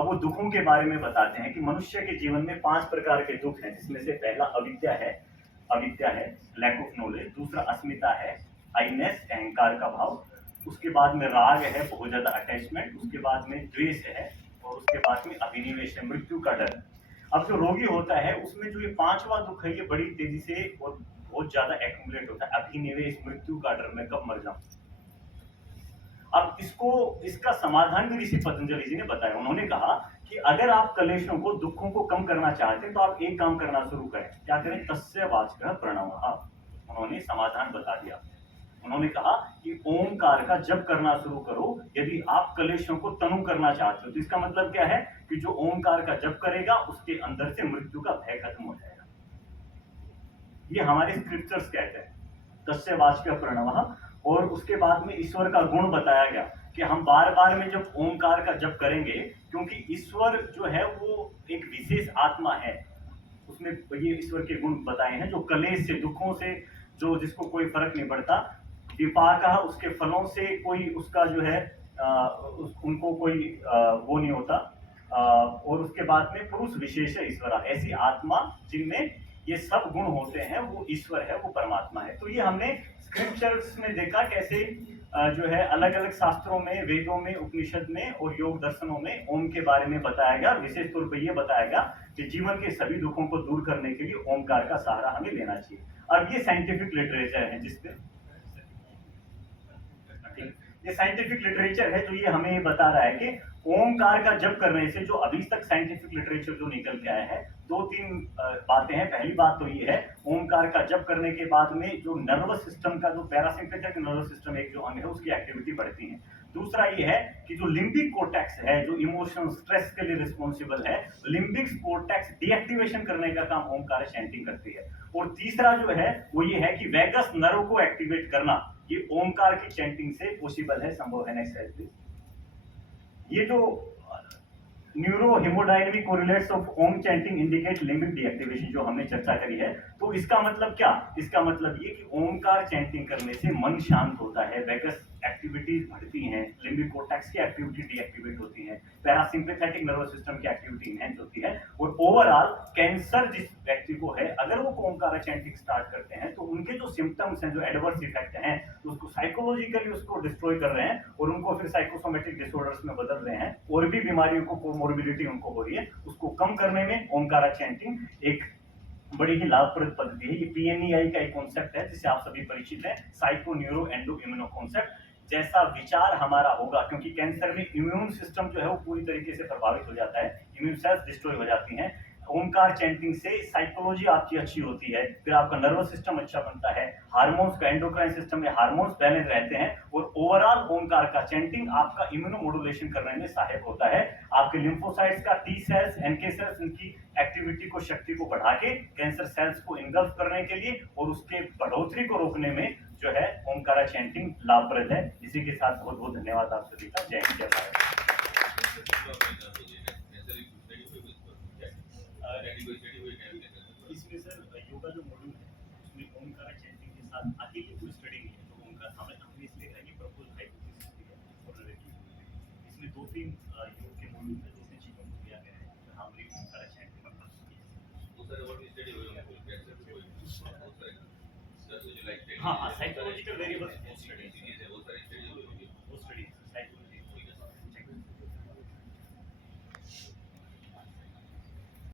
अब वो दुखों के बारे में बताते हैं कि मनुष्य के जीवन में 5 प्रकार के दुख हैं, जिसमें से पहला अविद्या है, लैक ऑफ नॉलेज। दूसरा अस्मिता है, आईनेस, अहंकार का भाव। उसके बाद में राग है, बहुत ज्यादा अटैचमेंट। उसके बाद में द्वेष है, और उसके बाद में अभिनिवेश है, मृत्यु का डर। अब जो रोगी होता है उसमें जो ये 5वां दुख है, ये बड़ी तेजी से और बहुत ज्यादा एक्यूमुलेट होता है, अभिनिवेश, मृत्यु का डर, मैं कब मर जाऊं। अब इसका समाधान भी ऋषि पतंजलि जी ने बताया। उन्होंने कहा कि अगर आप कलेशों को, दुखों को कम करना चाहते हैं तो आप एक काम करना शुरू करें। क्या करें? तस्य वाचकः प्रणवः। उन्होंने समाधान बता दिया। उन्होंने कहा कि ओमकार का जप करना शुरू करो यदि आप कलेशों को तनु करना चाहते हो। तो इसका मतलब क्या है कि जो ओमकार का जप करेगा उसके अंदर से मृत्यु का भय खत्म हो जाएगा। ये हमारे स्क्रिप्चर्स कहते हैं, तस्य वाचकः प्रणवः। और उसके बाद में ईश्वर का गुण बताया गया कि हम बार बार में जब ओमकार का जप करेंगे, क्योंकि ईश्वर जो है वो एक विशेष आत्मा है, उसमें ये ईश्वर के गुण बताए हैं, जो कलेश से, दुखों से, जो जिसको कोई फर्क नहीं पड़ता। विपाकः, उसके फलों से कोई उसका जो है उनको कोई वो नहीं होता। और उसके बाद में पुरुष विशेष ईश्वर, ऐसी आत्मा जिनमें ये सब गुण होते हैं, वो ईश्वर है, वो परमात्मा है। तो ये हमने स्क्रिप्चर्स में देखा कैसे जो है अलग अलग शास्त्रों में, वेदों में, उपनिषद में और योग दर्शनों में ओम के बारे में बताया गया। विशेष तौर पर यह बताया गया कि जीवन के सभी दुखों को दूर करने के लिए ओमकार का सहारा हमें लेना चाहिए। अब ये साइंटिफिक लिटरेचर है जिसपे ये साइंटिफिक लिटरेचर है जो ये हमें बता रहा है कि ओमकार का जप करने से, जो अभी तक साइंटिफिक लिटरेचर जो निकल के आया है, 2-3 बातें हैं। पहली बात तो ये है, ओमकार का जप करने के बाद में जो नर्वस सिस्टम का, जो पैरासिम्पैथिक नर्वस सिस्टम एक जो अंग है, उसकी एक्टिविटी बढ़ती है। दूसरा ये है कि जो लिम्बिक कोर्टेक्स है, जो इमोशन स्ट्रेस के लिए रिस्पॉन्सिबल है, लिम्बिक कोर्टेक्स डीएक्टिवेशन करने का काम ओमकार चैंटिंग करती है। और तीसरा जो है वो ये है कि वैगस नर्व को एक्टिवेट करना, ये ओमकार की चैंटिंग से पॉसिबल है, संभव है। Next slide please. ये जो neuro haemodynamic correlates of Om chanting indicate limbic deactivation जो हमने चर्चा करी है, तो इसका मतलब क्या? इसका मतलब ये कि ओमकार चैंटिंग करने से मन शांत होता है, वैगस एक्टिविटीज बढ़ती हैं, लिम्बिक कोर्टेक्स की एक्टिविटी डीएक्टिवेट होती है, पैरासिम्पैथेटिक नर्वस सिस्टम की एक्टिविटी इनहेंस होती है। और ओवरऑल कैंसर जिस व्यक्ति को है, अगर वो ओमकार चैंटिंग स्टार्ट करते हैं तो उनके जो सिम्टम्स हैं, जो एडवर्स इफेक्ट हैं, तो उसको साइकोलॉजिकली उसको डिस्ट्रॉय कर रहे हैं और उनको फिर साइकोसोमेटिक डिसऑर्डर्स में बदल रहे हैं, और भी बीमारियों को, कोमोर्बिडिटी उनको हो रही है, उसको कम करने में ओमकार चैंटिंग एक बड़ी ही लाभप्रद पद्धति है। ये पीएनईआई का एक कॉन्सेप्ट है जिससे आप सभी परिचित हैं, psycho neuro endo immuno concept. जैसा विचार हमारा होगा, क्योंकि कैंसर में इम्यून सिस्टम जो है वो पूरी तरीके से प्रभावित हो जाता है, इम्यून सेल्स डिस्ट्रॉय हो जाती हैं। ओमकार चैंटिंग से साइकोलॉजी आपकी अच्छी होती है, फिर आपका नर्वस सिस्टम अच्छा बनता है, हार्मोन्स का, एंडोक्राइन सिस्टम में हार्मोन्स बैलेंस रहते हैं, और ओवरऑल ओमकार का चैंटिंग आपका इम्यूनोमोडुलेशन करने में सहायक होता है। आपके लिम्फोसाइट्स का, टी सेल्स, एनके सेल्स, इनकी एक्टिविटी को, शक्ति को बढ़ा के कैंसर सेल्स को इनगल्फ करने के लिए और उसके बढ़ोतरी को रोकने में जो है ओमकार चैंटिंग लाभप्रद है। इसी के साथ बहुत बहुत धन्यवाद आप सभी का। जय हिंद, जय भारत। इसमें सर योगा जो मॉड्यूल है उसमें ओमकार चैंटिंग के साथ आगे की कोई स्टडी नहीं है, तो ओमकार हमने इसलिए करेंगे प्रपोज हाइपोथेसिस है ऑलरेडी। इसमें 2-3 योग के मॉड्यूल है, 2-3 चीजों को दिया गया है, तो हमने ओमकार चैंटिंग पर बात की है। तो सर व्हाट स्टडी हो गया कैंसर कोई हाँ, साइकोलॉजिकल वेरिएबल्स स्टडी है वो सारी